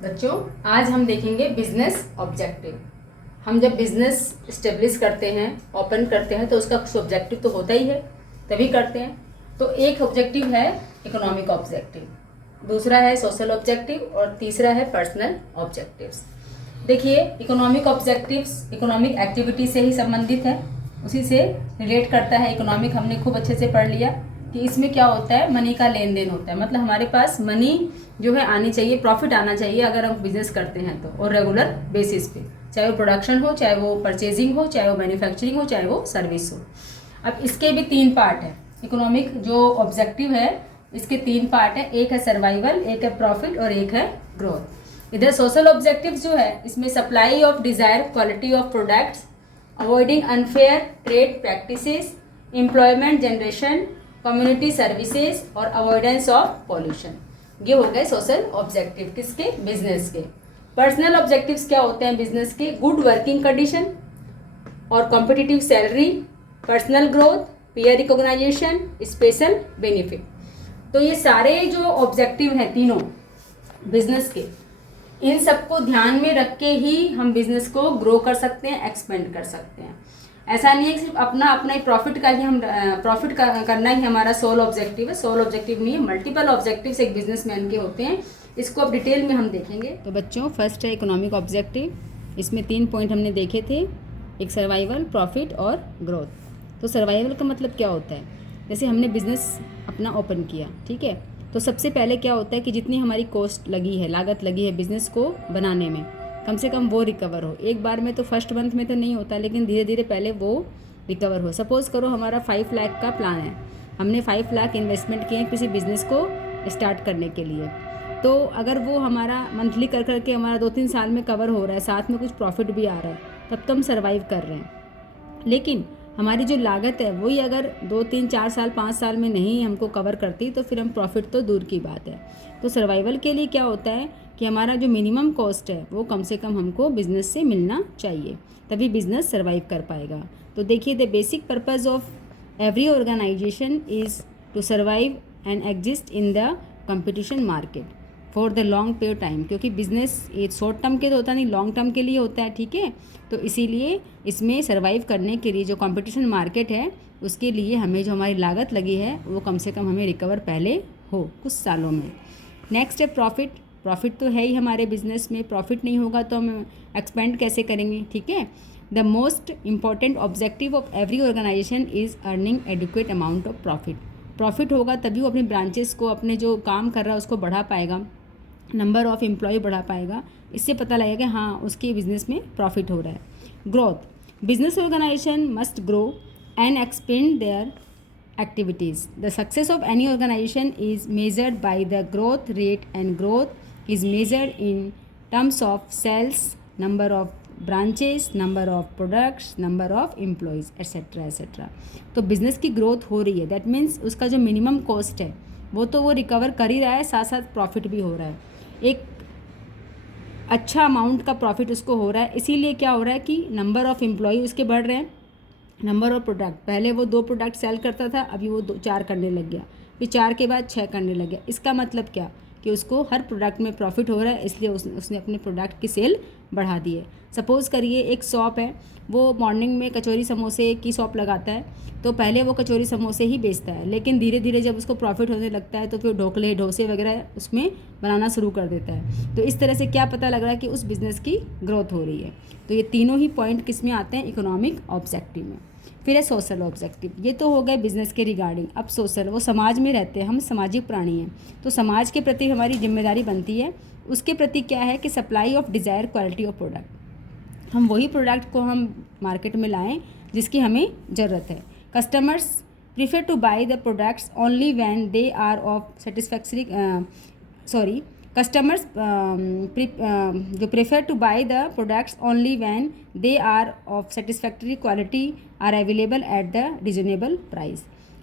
बच्चों, आज हम देखेंगे बिजनेस ऑब्जेक्टिव। हम जब बिजनेस स्टेब्लिश करते हैं, ओपन करते हैं, तो उसका कुछ ऑब्जेक्टिव तो होता ही है, तभी करते हैं। तो एक ऑब्जेक्टिव है इकोनॉमिक ऑब्जेक्टिव, दूसरा है सोशल ऑब्जेक्टिव और तीसरा है पर्सनल ऑब्जेक्टिव्स। देखिए, इकोनॉमिक ऑब्जेक्टिव्स इकोनॉमिक एक्टिविटी से ही संबंधित है, उसी से रिलेट करता है। इकोनॉमिक हमने खूब अच्छे से पढ़ लिया कि इसमें क्या होता है, मनी का लेन देन होता है। मतलब हमारे पास मनी जो है आनी चाहिए, प्रॉफिट आना चाहिए अगर हम बिजनेस करते हैं तो, और रेगुलर बेसिस पे, चाहे वो प्रोडक्शन हो, चाहे वो परचेजिंग हो, चाहे वो मैन्युफैक्चरिंग हो, चाहे वो सर्विस हो। अब इसके भी 3 पार्ट है। इकोनॉमिक जो ऑब्जेक्टिव है इसके 3 पार्ट है, एक है सर्वाइवल, एक है प्रॉफिट और एक है ग्रोथ। इधर सोशल ऑब्जेक्टिव जो है इसमें supply of desire quality of products, avoiding unfair trade practices, employment generation, community services और अवॉइडेंस ऑफ पॉल्यूशन। ये हो गए सोशल ऑब्जेक्टिव किसके, बिजनेस के। पर्सनल ऑब्जेक्टिव्स क्या होते हैं बिजनेस के, गुड वर्किंग कंडीशन और competitive salary, personal growth, peer recognization, special benefit. तो ये सारे जो ऑब्जेक्टिव हैं तीनों बिजनेस के, इन सबको ध्यान में रख के ही हम बिजनेस को ग्रो कर सकते हैं, एक्सपेंड कर सकते हैं। ऐसा नहीं है कि सिर्फ अपना अपना ही प्रॉफिट का ही हम प्रॉफिट करना ही हमारा सोल ऑब्जेक्टिव है। सोल ऑब्जेक्टिव नहीं है, मल्टीपल ऑब्जेक्टिव्स एक बिजनेसमैन के होते हैं। इसको अब डिटेल में हम देखेंगे। तो बच्चों, फर्स्ट है इकोनॉमिक ऑब्जेक्टिव। इसमें 3 पॉइंट हमने देखे थे, एक सर्वाइवल, प्रॉफिट और ग्रोथ। तो सर्वाइवल का मतलब क्या होता है, जैसे हमने बिजनेस अपना ओपन किया, ठीक है, तो सबसे पहले क्या होता है कि जितनी हमारी कॉस्ट लगी है, लागत लगी है बिजनेस को बनाने में, कम से कम वो रिकवर हो। एक बार में तो फर्स्ट मंथ में तो नहीं होता, लेकिन धीरे धीरे पहले वो रिकवर हो। सपोज़ करो हमारा 5 लाख का प्लान है, हमने 5 लाख इन्वेस्टमेंट किए हैं किसी बिज़नेस को स्टार्ट करने के लिए। तो अगर वो हमारा मंथली कर करके हमारा 2-3 साल में कवर हो रहा है, साथ में कुछ प्रॉफिट भी आ रहा है, तब तो हम सर्वाइव कर रहे हैं। लेकिन हमारी जो लागत है वही अगर 2-3-4 साल 5 साल में नहीं हमको कवर करती, तो फिर हम प्रॉफिट तो दूर की बात है। तो सर्वाइवल के लिए क्या होता है कि हमारा जो मिनिमम कॉस्ट है वो कम से कम हमको बिजनेस से मिलना चाहिए, तभी बिजनेस सर्वाइव कर पाएगा। तो देखिए, the basic purpose of every organisation is to survive and exist in the competition market for the long period time. क्योंकि बिजनेस ये शॉर्ट टर्म के तो होता नहीं, लॉन्ग टर्म के लिए होता है, ठीक है। तो इसीलिए इसमें सर्वाइव करने के लिए जो कंपटीशन मार्केट है उसके लिए हमें जो हमारी लागत लगी है वो कम से कम हमें रिकवर पहले हो कुछ सालों में। नेक्स्ट है प्रॉफिट। प्रॉफिट तो है ही हमारे बिजनेस में, प्रॉफिट नहीं होगा तो हम एक्सपेंड कैसे करेंगे, ठीक है। The most important objective of every organisation is earning adequate amount of profit. Profit होगा तभी वो अपने ब्रांचेस को, अपने जो काम कर रहा है उसको बढ़ा पाएगा, नंबर ऑफ़ एम्प्लॉय बढ़ा पाएगा। इससे पता लगेगा कि हाँ उसके बिजनेस में प्रॉफिट हो रहा है। Growth. Business organisation must grow and expand their activities. The success of any organization is measured by the growth rate, and growth is measured in terms of sales, number of branches, number of products, number of employees, etc. etc. तो business की growth हो रही है, that means उसका जो minimum cost है वो तो वो रिकवर कर ही रहा है, साथ साथ प्रॉफिट भी हो रहा है, एक अच्छा अमाउंट का प्रॉफिट उसको हो रहा है। इसीलिए क्या हो रहा है कि नंबर ऑफ़ एम्प्लॉय उसके बढ़ रहे हैं, नंबर ऑफ प्रोडक्ट, पहले वो 2 प्रोडक्ट सेल करता था, अभी वो 4 करने लग गया, फिर 4 के बाद 6 करने लग गया। इसका मतलब क्या कि उसको हर प्रोडक्ट में प्रॉफिट हो रहा है, इसलिए उसने अपने प्रोडक्ट की सेल बढ़ा दी है। सपोज़ करिए एक शॉप है, वो मॉर्निंग में कचौरी समोसे की शॉप लगाता है, तो पहले वो कचौरी समोसे ही बेचता है, लेकिन धीरे धीरे जब उसको प्रॉफिट होने लगता है तो फिर ढोकले डोसे वगैरह उसमें बनाना शुरू कर देता है। तो इस तरह से क्या पता लग रहा है कि उस बिज़नेस की ग्रोथ हो रही है। तो ये तीनों ही पॉइंट किस में आते हैं, इकोनॉमिक ऑब्जेक्टिव में। फिर है सोशल ऑब्जेक्टिव। ये तो हो गए बिजनेस के रिगार्डिंग। अब सोशल, वो समाज में रहते हैं, हम सामाजिक प्राणी हैं, तो समाज के प्रति हमारी जिम्मेदारी बनती है। उसके प्रति क्या है कि supply of desire quality of product, हम वही प्रोडक्ट को हम मार्केट में लाएं जिसकी हमें ज़रूरत है। Customers prefer to buy the products only when they are of satisfactory customers जो prefer to buy the products only when they are of satisfactory quality are available at the reasonable price।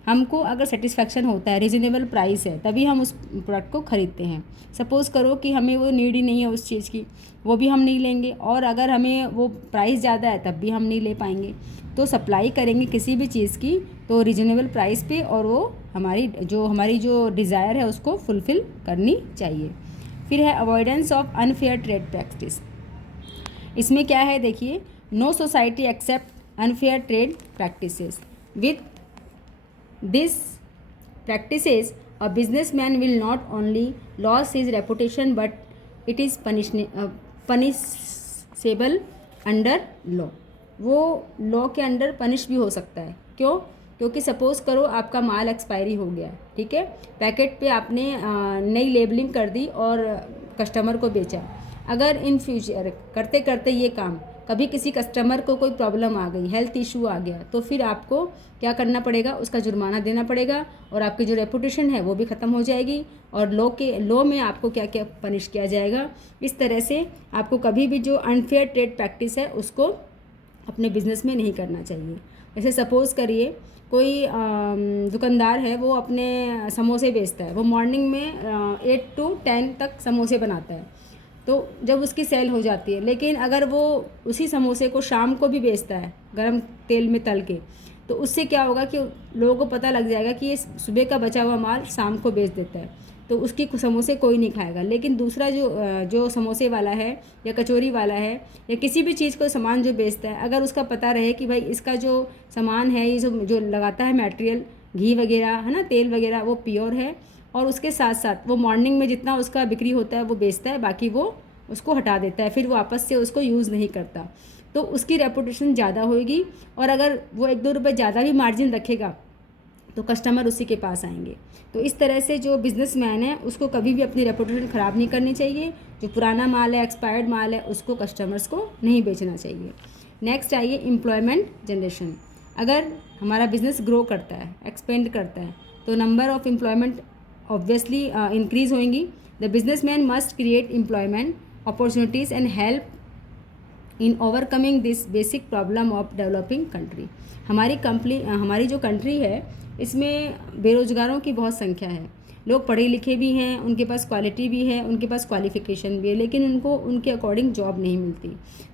हमको अगर satisfaction होता है, reasonable price है, तभी हम उस product को ख़रीदते हैं। सपोज़ करो कि हमें वो नीड ही नहीं है उस चीज़ की, वो भी हम नहीं लेंगे, और अगर हमें वो प्राइस ज़्यादा है तब भी हम नहीं ले पाएंगे। तो सप्लाई करेंगे किसी भी चीज़ की तो रीज़नेबल प्राइस पे, और वो हमारी जो डिज़ायर है उसको फुलफ़िल करनी चाहिए। फिर है avoidance of unfair trade practice. इसमें क्या है देखिए, no society accept unfair trade practices. With this practices a businessman will not only loss his reputation but it is punishable under law. वो लॉ के अंडर पनिश भी हो सकता है। क्यों? क्योंकि सपोज़ करो आपका माल एक्सपायरी हो गया, ठीक है, पैकेट पे आपने नई लेबलिंग कर दी और कस्टमर को बेचा। अगर इन फ्यूचर करते करते ये काम कभी किसी कस्टमर को कोई प्रॉब्लम आ गई, हेल्थ इशू आ गया, तो फिर आपको क्या करना पड़ेगा, उसका जुर्माना देना पड़ेगा और आपकी जो रेपुटेशन है वो भी ख़त्म हो जाएगी और लॉ में आपको क्या क्या पनिश किया जाएगा। इस तरह से आपको कभी भी जो अनफेयर ट्रेड प्रैक्टिस है उसको अपने बिजनेस में नहीं करना चाहिए। जैसे सपोज़ करिए कोई दुकानदार है, वो अपने समोसे बेचता है, वो मॉर्निंग में 8 to 10 तक समोसे बनाता है, तो जब उसकी सेल हो जाती है, लेकिन अगर वो उसी समोसे को शाम को भी बेचता है गरम तेल में तल के, तो उससे क्या होगा कि लोगों को पता लग जाएगा कि ये सुबह का बचा हुआ माल शाम को बेच देता है, तो उसकी समोसे कोई नहीं खाएगा। लेकिन दूसरा जो समोसे वाला है या कचौरी वाला है या किसी भी चीज़ को सामान जो बेचता है, अगर उसका पता रहे कि भाई इसका जो सामान है, ये जो लगाता है मटेरियल, घी वगैरह है ना, तेल वगैरह, वो प्योर है और उसके साथ साथ वो मॉर्निंग में जितना उसका बिक्री होता है वो बेचता है, बाकी वो उसको हटा देता है, फिर वो वापस से उसको यूज़ नहीं करता, तो उसकी रेपुटेशन ज़्यादा होएगी। और अगर वो 1-2 रुपये ज़्यादा भी मार्जिन रखेगा तो कस्टमर उसी के पास आएंगे। तो इस तरह से जो बिजनेसमैन है उसको कभी भी अपनी रेपुटेशन ख़राब नहीं करनी चाहिए। जो पुराना माल है, एक्सपायर्ड माल है, उसको कस्टमर्स को नहीं बेचना चाहिए। नेक्स्ट आइए एम्प्लॉयमेंट जनरेशन। अगर हमारा बिजनेस ग्रो करता है, एक्सपेंड करता है, तो number of employment obviously increase होंगी। The businessman must create employment opportunities and help in overcoming this basic problem of developing country. हमारी जो कंट्री है इसमें बेरोज़गारों की बहुत संख्या है। लोग पढ़े लिखे भी हैं, उनके पास क्वालिटी भी है, उनके पास क्वालिफ़िकेशन भी है, लेकिन उनको उनके अकॉर्डिंग जॉब नहीं मिलती।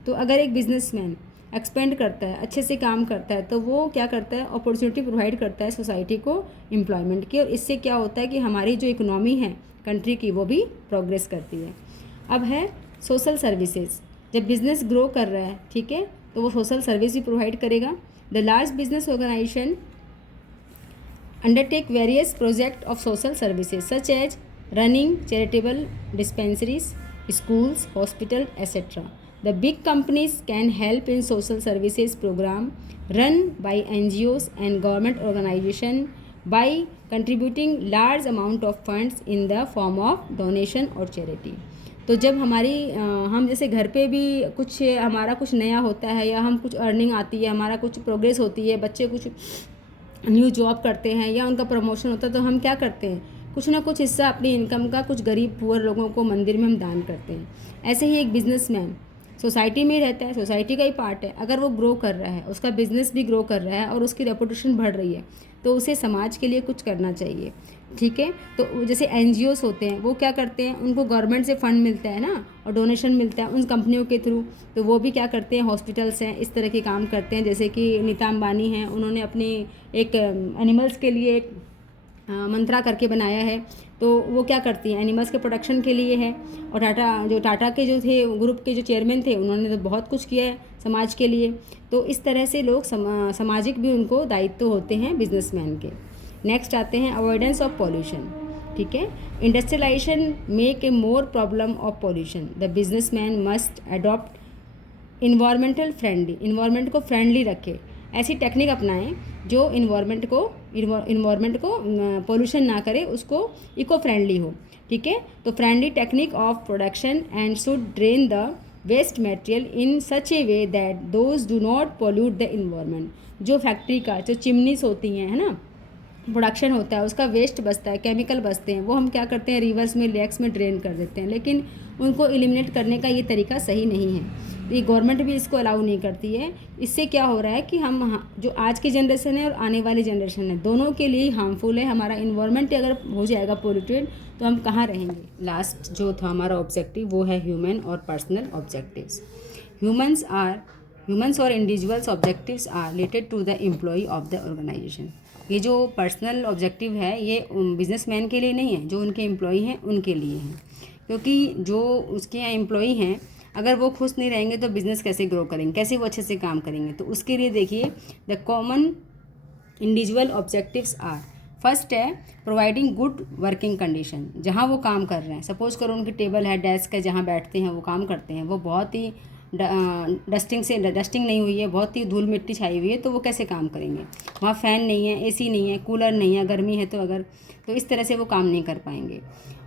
तो अगर एक बिजनेसमैन एक्सपेंड करता है, अच्छे से काम करता है, तो वो क्या करता है, अपॉर्चुनिटी प्रोवाइड करता है सोसाइटी को एम्प्लॉयमेंट की, और इससे क्या होता है कि हमारी जो इकोनॉमी है कंट्री की वो भी प्रोग्रेस करती है। अब है सोशल सर्विसेज। जब बिज़नेस ग्रो कर रहा है, ठीक है, तो वो सोशल सर्विस भी प्रोवाइड करेगा। The large business organisation undertake various projects of social services such as running charitable dispensaries, schools, hospital, etc. The big companies can help in social services program run by NGOs and government organization by contributing large amount of funds in the form of donation or charity. तो जब हम जैसे घर पे भी हमारा कुछ नया होता है या हम कुछ अर्निंग आती है, हमारा कुछ प्रोग्रेस होती है, बच्चे कुछ न्यू जॉब करते हैं या उनका प्रमोशन होता है, तो हम क्या करते हैं, कुछ ना कुछ हिस्सा अपनी इनकम का कुछ गरीब पुअर लोगों को मंदिर में हम दान करते हैं। ऐसे ही एक बिजनेसमैन सोसाइटी में ही रहता है, सोसाइटी का ही पार्ट है। अगर वो ग्रो कर रहा है, उसका बिजनेस भी ग्रो कर रहा है और उसकी रेपुटेशन बढ़ रही है, तो उसे समाज के लिए कुछ करना चाहिए, ठीक है। तो जैसे NGOs होते हैं, वो क्या करते हैं, उनको गवर्नमेंट से फ़ंड मिलता है ना, और डोनेशन मिलता है उन कंपनियों के थ्रू, तो वो भी क्या करते हैं, हॉस्पिटल्स हैं, इस तरह के काम करते हैं। जैसे कि नीता अंबानी हैं, उन्होंने अपनी एक एनिमल्स के लिए एक मंत्रा करके बनाया है, तो वो क्या करती हैं, एनिमल्स के प्रोटेक्शन के लिए है। और टाटा के जो थे ग्रुप के जो चेयरमैन थे, उन्होंने तो बहुत कुछ किया है समाज के लिए। तो इस तरह से लोग सामाजिक भी उनको दायित्व होते हैं बिजनेसमैन के। नेक्स्ट आते हैं अवॉइडेंस ऑफ पॉल्यूशन, ठीक है। Industrialisation make a more problem of pollution. The businessman must adopt environment को फ्रेंडली रखे। ऐसी टेक्निक अपनाएं जो इन्वायरमेंट को पोल्यूशन ना करे, उसको इको फ्रेंडली हो, ठीक है। तो friendly technique of production and should drain the waste material in such a way that those do not pollute the environment. जो फैक्ट्री का जो चिमनीस होती हैं, है ना, प्रोडक्शन होता है, उसका वेस्ट बचता है, केमिकल बचते हैं, वो हम क्या करते हैं, रिवर्स में, लेक्स में ड्रेन कर देते हैं। लेकिन उनको एलिमिनेट करने का ये तरीका सही नहीं है, तो ये गवर्नमेंट भी इसको अलाउ नहीं करती है। इससे क्या हो रहा है कि हम जो आज की जनरेशन है और आने वाली जनरेशन है, दोनों के लिए हार्मफुल है। हमारा इन्वायरमेंट अगर हो जाएगा पोल्यूटेड, तो हम कहाँ रहेंगे। लास्ट जो था हमारा ऑब्जेक्टिव, वो है ह्यूमन और पर्सनल ऑब्जेक्टिव्स। ह्यूमन्स और individuals objectives are related to the employ of the organisation. ये जो पर्सनल ऑब्जेक्टिव है, ये बिजनेसमैन के लिए नहीं है, जो उनके एम्प्लॉय हैं उनके लिए हैं। क्योंकि जो उसके यहाँ एम्प्लॉई हैं अगर वो खुश नहीं रहेंगे तो बिज़नेस कैसे ग्रो करेंगे, कैसे वो अच्छे से काम करेंगे। तो उसके लिए देखिए the common individual objectives are, first है प्रोवाइडिंग गुड वर्किंग कंडीशन। जहाँ वो काम कर रहे हैं, सपोज करो उनकी टेबल है, डेस्क है, जहाँ बैठते हैं वो काम करते हैं, वो बहुत ही डस्टिंग नहीं हुई है, बहुत ही धूल मिट्टी छाई हुई है, तो वो कैसे काम करेंगे। वहाँ फ़ैन नहीं है, एसी नहीं है, कूलर नहीं है, गर्मी है, तो अगर तो इस तरह से वो काम नहीं कर पाएंगे।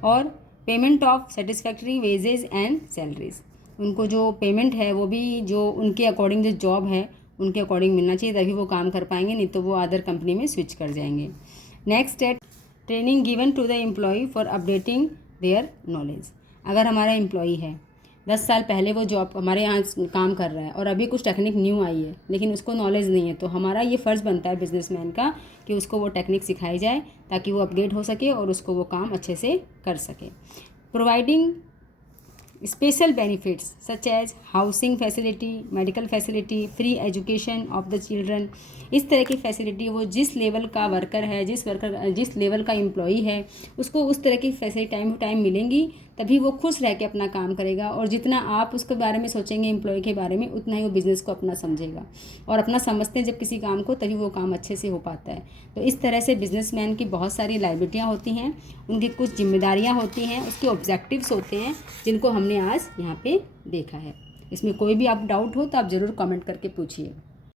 और payment of satisfactory wages and salaries, उनको जो पेमेंट है वो भी जो उनके अकॉर्डिंग जो जॉब है उनके अकॉर्डिंग मिलना चाहिए, तभी वो काम कर पाएंगे, नहीं तो वो अदर कंपनी में स्विच कर जाएंगे। नेक्स्ट है training given to the employ for updating their knowledge. अगर हमारा एम्प्लॉय है 10 साल पहले वो जॉब हमारे यहाँ काम कर रहा है और अभी कुछ टेक्निक न्यू आई है लेकिन उसको नॉलेज नहीं है, तो हमारा ये फ़र्ज़ बनता है बिजनेसमैन का कि उसको वो टेक्निक सिखाई जाए ताकि वो अपडेट हो सके और उसको वो काम अच्छे से कर सके। Providing special benefits such as housing facility, medical facility, free education of the children. इस तरह की फैसिलिटी वो जिस लेवल का वर्कर है, जिस लेवल का एम्प्लॉई है उसको उस तरह की फैसिलिटी टाइम टू टाइम मिलेंगी, तभी वो खुश रह के अपना काम करेगा। और जितना आप उसके बारे में सोचेंगे एम्प्लॉय के बारे में, उतना ही वो बिज़नेस को अपना समझेगा और अपना समझते हैं जब किसी काम को, तभी वो काम अच्छे से हो पाता है। तो इस तरह से बिजनेसमैन की बहुत सारी लायबिलिटियाँ होती हैं, उनकी कुछ जिम्मेदारियाँ होती हैं, उसके ऑब्जेक्टिव्स होते हैं जिनको हमने आज यहाँ पे देखा है। इसमें कोई भी आप डाउट हो तो आप ज़रूर कमेंट करके पूछिए।